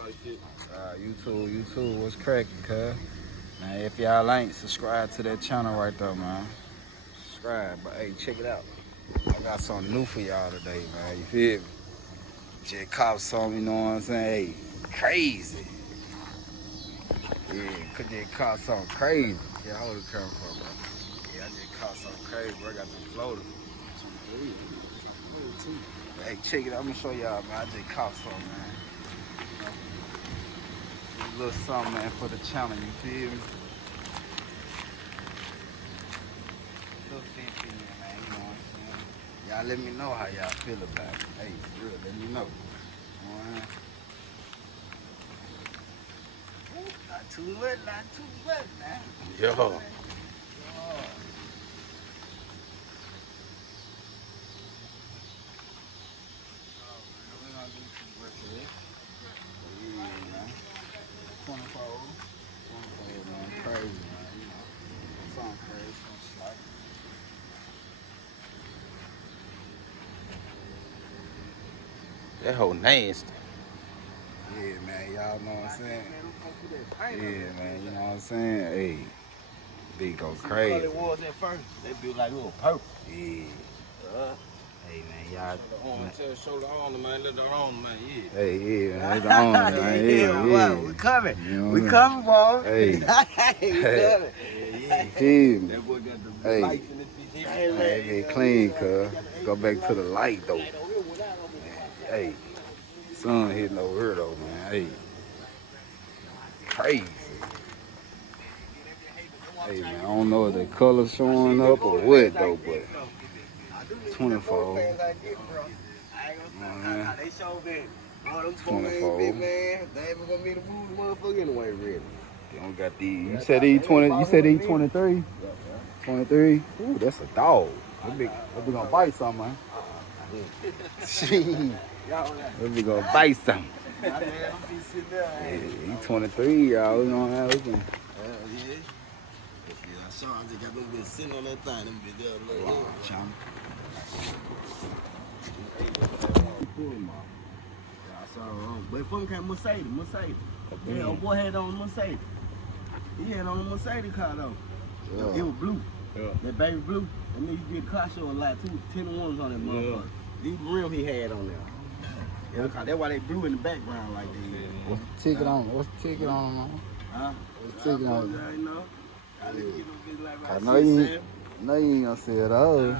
type shit. YouTube, what's cracking, cuz? Man, if y'all ain't subscribed to that channel right there, man, subscribe. But hey, check it out. I got something new for y'all today, man. You feel me? Just caught something, you know what I'm saying? Hey, crazy. Yeah, could just caught something crazy. Yeah, hold the camera for me. Yeah, I just caught something crazy, bro. I got some floaters. Hey, check it out. I'm gonna show y'all, man. I just caught something, man. A little something, man, for the channel, you feel me? Little fish in there, man, you know what I'm saying? Y'all let me know how y'all feel about it. Hey, for real, let me know. Alright. Not too much, man. Yo. Oh. We're not doing too much of it. Yeah, man. 24, man. Crazy, man. You know, something crazy, something slight. That whole nasty. Yeah, man. Y'all know what I'm saying? Yeah, man. You know what I'm saying? Hey, big go crazy. What it was at first, they built like little purple. Yeah. Hey, man. Y'all. Show the owner, man. Let the owner, man. Yeah. Hey, yeah, man. The owner, man. Yeah. We coming. You know We coming, boy. Hey. We coming. Feel me? That boy got the Hey. lights in this bitch. Man, it been clean, cuz. Go back to the light, though. Man, hey. Sun hitting over here, though, man. Hey. Crazy. Hey, man, I don't know if the color's showing up or what, though, but 24. I ain't gonna Man. They show me. Oh, them 24. big man. They ain't gonna be the move the motherfucker anyway, really. They don't got these. You said these 20. You said these 23. 23. Ooh, that's a dog. That be gonna bite something, man. That be gonna bite something. Yeah, he 23, y'all. You know what I'm saying? Yeah. I saw I just got them bitch sitting on that thing. Them bitch there. Wow, chum. I saw but from came Mercedes. Yeah, old boy had on a Mercedes. He had on a Mercedes car though. Yeah. It was blue. Yeah. That baby blue. And then you get car show a lot too. 10 ones on that motherfucker. These rims he had on there. Yeah, that's why they blue in the background like that. What's the ticket on? What's the ticket on, man? Huh? What's the ticket on? I know. I just get them bitch like I about know you 6, 7. know you ain't gonna say it all. You know,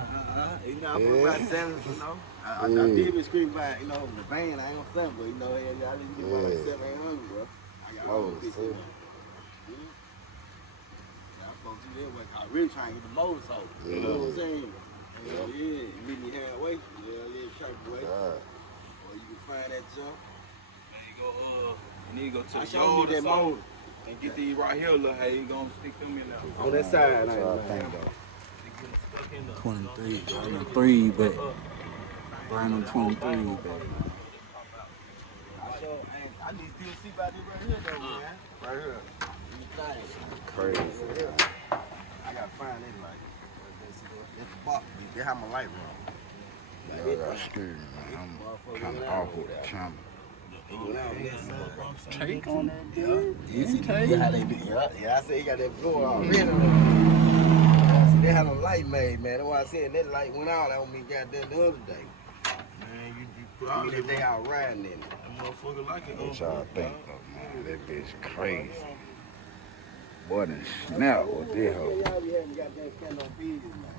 I put about 7, you know. I did be screaming about, you know, the van, I ain't gonna stand, but you know, I just get about like 700, bro. I got all those bitches. I supposed to do that way, I really trying to get the motors off. You know what I'm saying? Yeah, you meet me halfway. Yeah, track away. Or you can find that jump. There you go, you need to go to I the showed yard me or that something motor. and get these right here, look how you gonna stick them in there. On that side, That's what I think, though. Stuck in there. 23, random 3 back. Random 23 back. I need to still see about this right here, though, man. Right here. Crazy. I gotta find that light. That's the box. They have my light wrong. Y'all got scared, man. I'm kind of off with the camera. Take on that, dude. You see how they do? Yeah, I said he got that floor already. See, they had a light made, man. That's why I said that light went out on me goddamn the other day. Man, you I mean, that day I was riding in it. That motherfucker like it. What y'all think, though, man? That bitch crazy. Boy, done snap with this hoe. Y'all be having goddamn stand on business, man.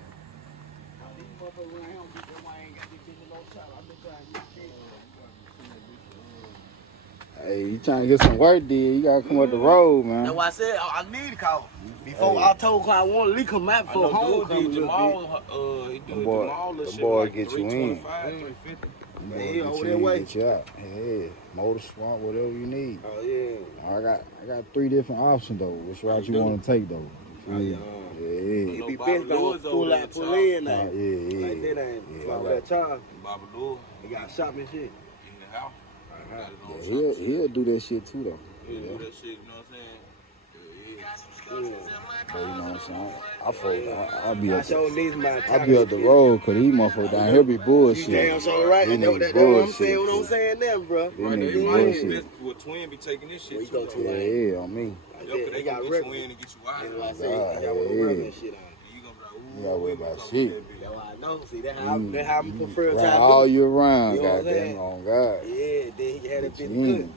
These motherfuckers around here, that's why I ain't got this bitch in no shop. I've been trying to get shit. Hey, you trying to get some work, did? You gotta come up the road, man. That's why I said I need to call. Before I told her I want to leak come out for homecoming. Jamal, he do Jamal The shit boy like get you in. 350. Yeah, over that way. Get you out. Yeah, motor swamp, whatever you need. Oh yeah. I got 3 different options though. Which route you want to take though? Oh, yeah. Yeah. It be best to pull out, pull in now. Yeah. Like that ain't Yeah, like that Charles. Baba Lou He got shop and shit. in the house. He'll do that shit too though. He'll do that shit, you know what I'm saying? Yeah. But you know what I'm saying? I fuck. I be I up show these my I be up the road because these motherfuckers down here be You bullshit. damn sure right. They And that's niggas what I'm bullshit. saying. What I'm saying now, bro. They Right, niggas they bullshit. might. Well, Twin be taking this shit too. Yeah, on me. They got get you in and get you out. That's why I say you got to worry about shit on. You gonna be like, ooh, You gotta worry about shit. That's why I know. See, that's how I prefer Right, time all to year round, You know what I'm goddamn, saying? on God. Yeah, then he had it been You good.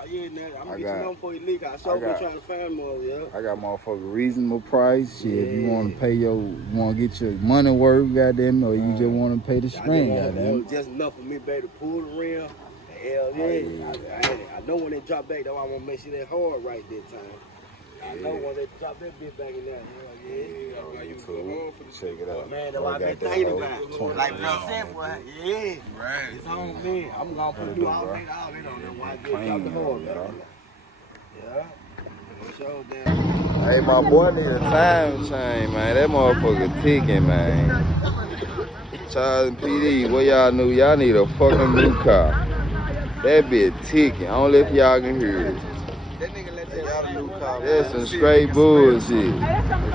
All year now, I'm I gonna get got- you on before you leak. I sure been trying to find more, yeah. I got motherfucker reasonable price. Shit, if you want Yeah. to pay you want to get your money worth, goddamn, or you just want to pay the string, goddamn. Just enough for me, baby, to pull the rim. Hell yeah. I know when they drop back, that's why I want to make sure they hard right that time. I know when they drop that bitch back in there. Check it out. Man, that's what I been thinking about. Like Bro said, boy, yeah. Right. It's on me. I'm gonna put you all in on them. Why I get drop the hard, y'all. Yeah. For sure, damn. Hey, my boy need a time change, man. That motherfucker ticking, man. Charles and PD, what y'all knew? Y'all need a fucking new car. That bitch ticking. I don't know if y'all can hear it. That nigga let that out a new car. That's some straight bullshit. They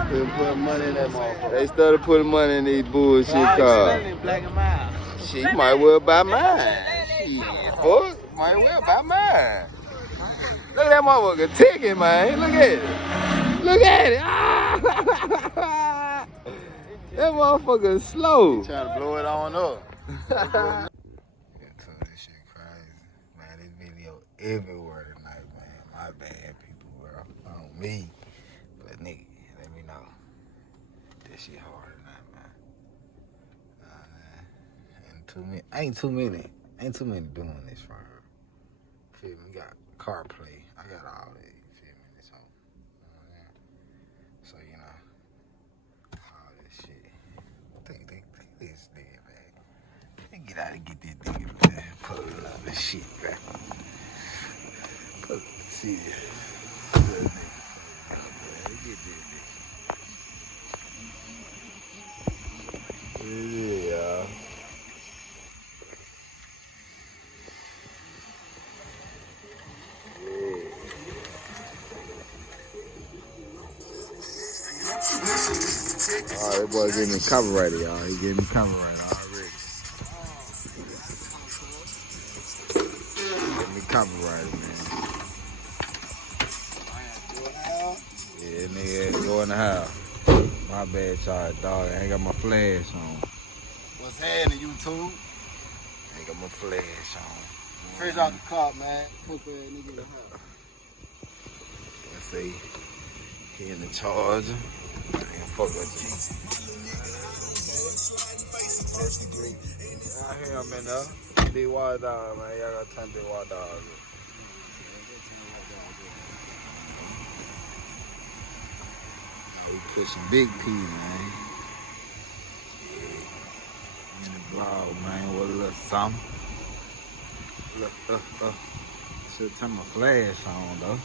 still putting money in that motherfucker. They started putting money in these bullshit cars. Black and mild. Shit, you might well buy mine. Shit, fuck. Might well buy mine. Look at that motherfucker ticking, man. Look at it. Look at it. Ah! That motherfucker slow. Trying to blow it on up. Yeah, this shit crazy. Man, this video everywhere tonight, man. My bad, people, bro. On me. But nigga, let me know. This shit hard tonight, man. Ain't too many doing this for her. Feel me? Got CarPlay. I got all that. You feel me? This whole, so you know, all this shit. Think this nigga, man. Get out and get this nigga, man. Put it on this shit, man. See ya. Get this nigga. Yeah. Alright, that boy gave me copyrighted, y'all. He gave me copyrighted already. Gave me copyrighted, man. Yeah, nigga, go in the house. My bad, y'all, dog. I ain't got my flash on. What's happening, YouTube? I ain't got my flash on. Fresh out the car, man. Put that nigga in the house. Let's see. He in the charger. I ain't fuck with you. I hear him in there. Big wild dog, man. Y'all got time big wild dog. Now we pushing Big P, man. In the ball, man. What a little something. Look, should turn my flash on, though.